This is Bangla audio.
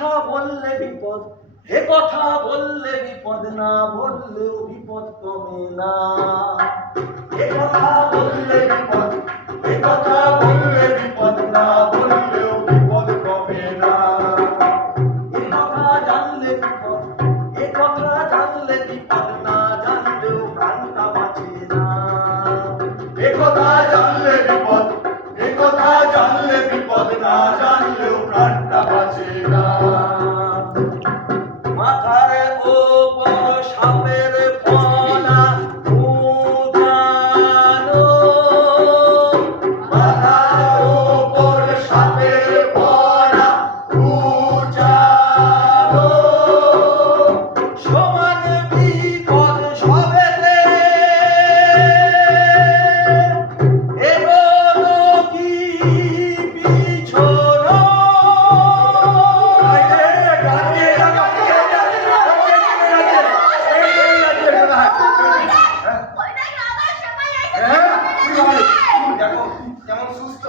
কথা বললে বিপদ, এ কথা বললে বিপদ, না বললেও বিপদ কমে না। এ কথা বললে বিপদ, এ কথা বললে বিপদ, না বললেও বিপদ কমে না। এ কথা জানলে বিপদ, এ কথা জানলে বিপদ, না জানলেও প্রাণটা বাঁচে না। এ কথা জানলে বিপদ, এ কথা জানলে বিপদ, না জানলেও প্রাণটা বাঁচে না। মাথার ওপর সাপের ফনা উঠানো, মাথার ওপর সাপের ফনা উঠানো, সমান বিপদ সবেতে এগোনো কি পিছনো। দেখো কেমন সুস্থ।